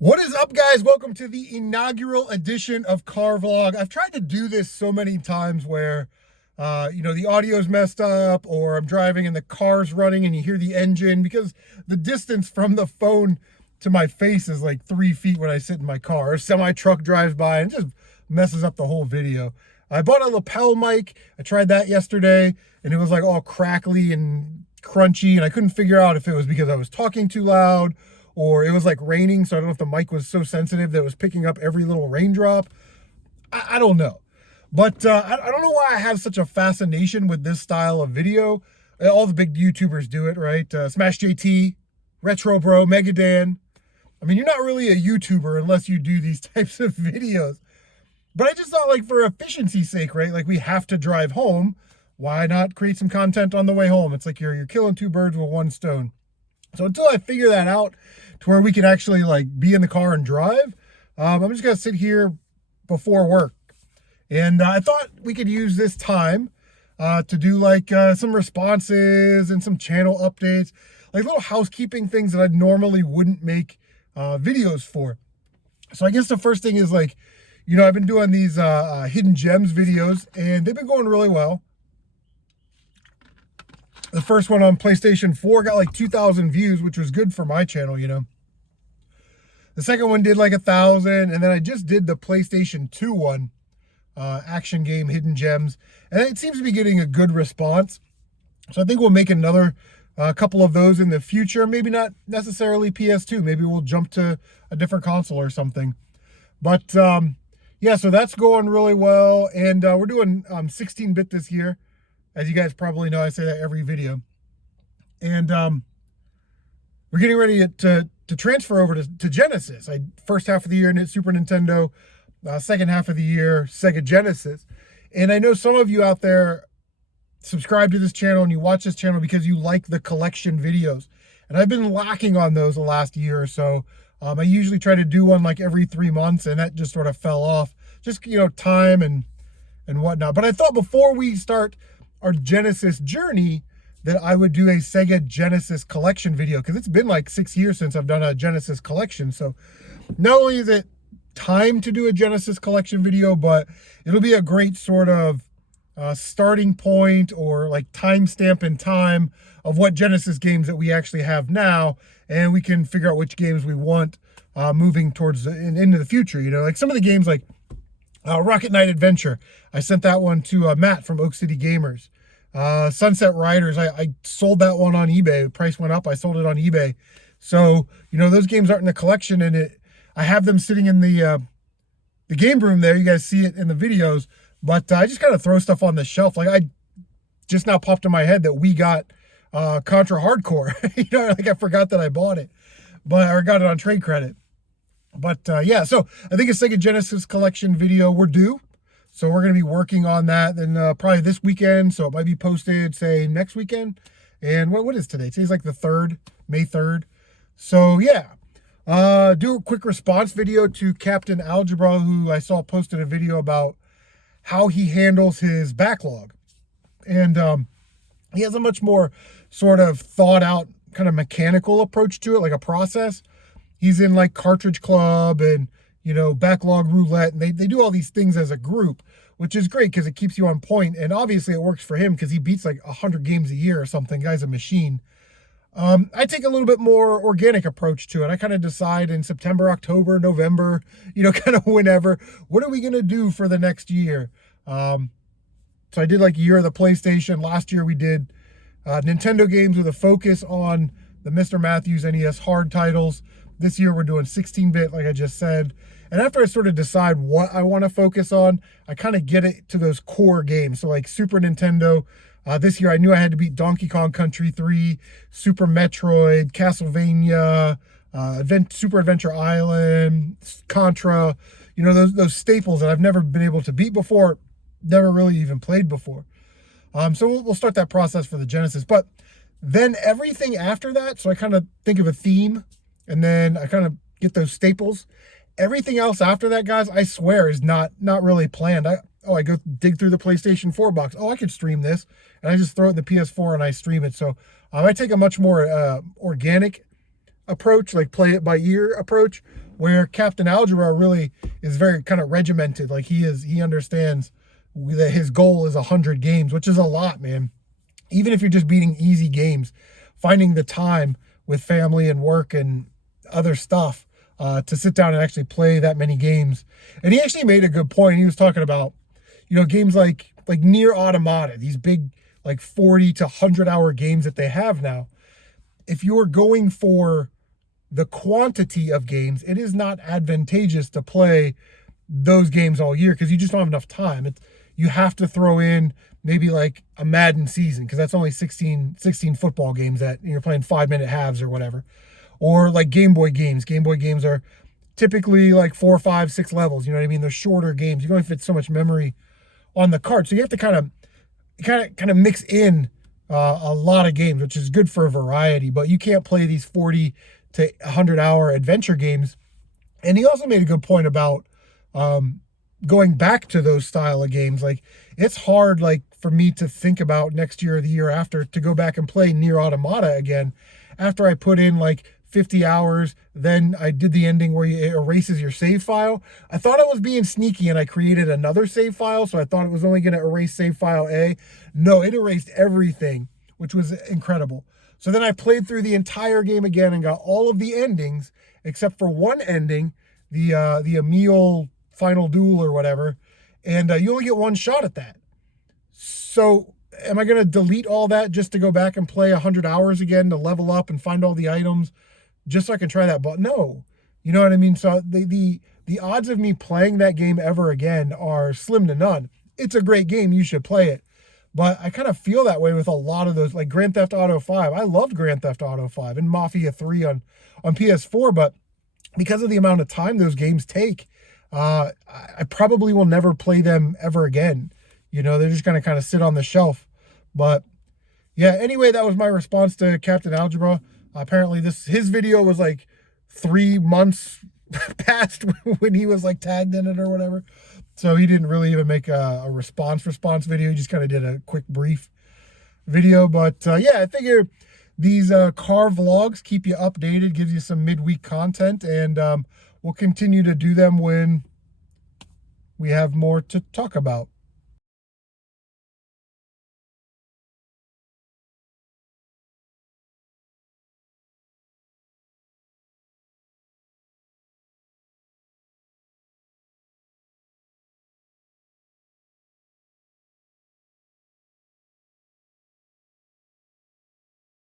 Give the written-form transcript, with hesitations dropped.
What is up, guys? Welcome to the inaugural edition of Car Vlog. I've tried to do this so many times where, the audio's messed up, or I'm driving and the car's running and you hear the engine, because the distance from the phone to my face is like 3 feet when I sit in my car. A semi-truck drives by and it just messes up the whole video. I bought a lapel mic. I tried that yesterday and it was like all crackly and crunchy, and I couldn't figure out if it was because I was talking too loud or it was like raining, so I don't know if the mic was so sensitive that it was picking up every little raindrop. I don't know. But I don't know why I have such a fascination with this style of video. All the big YouTubers do it, right? Smash JT, Retro Bro, Megadan. I mean, you're not really a YouTuber unless you do these types of videos. But I just thought, like, for efficiency's sake, right? Like, we have to drive home. Why not create some content on the way home? It's like you're killing two birds with one stone. So until I figure that out to where we can actually like be in the car and drive, I'm just going to sit here before work. And I thought we could use this time to do like some responses and some channel updates, like little housekeeping things that I normally wouldn't make videos for. So I guess the first thing is, like, I've been doing these hidden gems videos and they've been going really well. The first one on PlayStation 4 got like 2,000 views, which was good for my channel, The second one did like 1,000, and then I just did the PlayStation 2 one, action game Hidden Gems, and it seems to be getting a good response. So I think we'll make another couple of those in the future. Maybe not necessarily PS2. Maybe we'll jump to a different console or something. But yeah, so that's going really well, and we're doing 16-bit this year. As you guys probably know, I say that every video. And we're getting ready to transfer over to Genesis. First half of the year, Super Nintendo. Second half of the year, Sega Genesis. And I know some of you out there subscribe to this channel and you watch this channel because you like the collection videos. And I've been lacking on those the last year or so. I usually try to do one like every 3 months, and that just sort of fell off. Just, time and whatnot. But I thought before we start our Genesis journey that I would do a Sega Genesis collection video, because it's been like 6 years since I've done a Genesis collection. So not only is it time to do a Genesis collection video, but it'll be a great sort of starting point, or like timestamp in time of what Genesis games that we actually have now, and we can figure out which games we want moving towards into the future. Like some of the games like Rocket Knight Adventure, I sent that one to Matt from Oak City Gamers. Sunset Riders, I sold that one on eBay. The price went up, I sold it on eBay. So, those games aren't in the collection, and I have them sitting in the game room there. You guys see it in the videos, but I just gotta throw stuff on the shelf. Like, I just now popped in my head that we got Contra Hardcore. Like I forgot that I bought it, or got it on trade credit. But yeah, so I think a Sega Genesis collection video we're due. So we're going to be working on that, and probably this weekend. So it might be posted, say, next weekend. And what is today? Today's like the 3rd, May 3rd. So yeah, do a quick response video to Captain Algebra, who I saw posted a video about how he handles his backlog. And he has a much more sort of thought out kind of mechanical approach to it, like a process. He's in like Cartridge Club and, Backlog Roulette, and they do all these things as a group, which is great because it keeps you on point. And obviously it works for him because he beats like 100 games a year or something. Guy's a machine. I take a little bit more organic approach to it. I kind of decide in September, October, November, kind of whenever, what are we going to do for the next year? So I did like Year of the PlayStation. Last year we did Nintendo games with a focus on the Mr. Matthews NES hard titles. This year we're doing 16-bit, like I just said. And after I sort of decide what I want to focus on, I kind of get it to those core games. So like Super Nintendo, this year I knew I had to beat Donkey Kong Country 3, Super Metroid, Castlevania, Super Adventure Island, Contra, those staples that I've never been able to beat before, never really even played before. So we'll start that process for the Genesis. But then everything after that, so I kind of think of a theme, and then I kind of get those staples. Everything else after that, guys, I swear is not really planned. I go dig through the PlayStation 4 box. Oh, I could stream this. And I just throw it in the PS4 and I stream it. So I take a much more organic approach, like play it by ear approach. where Captain Algebra really is very kind of regimented. Like he understands that his goal is 100 games, which is a lot, man. Even if you're just beating easy games, finding the time with family and work and other stuff to sit down and actually play that many games. And he actually made a good point. He was talking about, games like Near Automata, these big like 40 to 100 hour games that they have now. If you're going for the quantity of games, it is not advantageous to play those games all year because you just don't have enough time. You have to throw in maybe like a Madden season because that's only 16 football games that you're playing 5-minute halves or whatever. Or like Game Boy games. Game Boy games are typically like 4, 5, 6 levels. You know what I mean? They're shorter games. You can only fit so much memory on the card. So you have to kind of mix in a lot of games, which is good for a variety. But you can't play these 40 to 100 hour adventure games. And he also made a good point about going back to those style of games. Like it's hard, like for me to think about next year or the year after to go back and play Near Automata again after I put in like 50 hours. Then I did the ending where it erases your save file. I thought I was being sneaky and I created another save file. So I thought it was only going to erase save file A. No, it erased everything, which was incredible. So then I played through the entire game again and got all of the endings except for one ending, the Emil Final Duel or whatever. And you only get one shot at that. So am I going to delete all that just to go back and play 100 hours again to level up and find all the items just so I can try that? But no, you know what I mean? So the odds of me playing that game ever again are slim to none. It's a great game. You should play it. But I kind of feel that way with a lot of those, like Grand Theft Auto 5. I loved Grand Theft Auto 5 and Mafia 3 on PS4, but because of the amount of time those games take, I probably will never play them ever again. They're just going to kind of sit on the shelf. But yeah, anyway, that was my response to Captain Algebra. Apparently his video was like 3 months past when he was like tagged in it or whatever. So he didn't really even make a response video. He just kind of did a quick brief video. But yeah, I figure these car vlogs keep you updated, gives you some midweek content, and we'll continue to do them when we have more to talk about.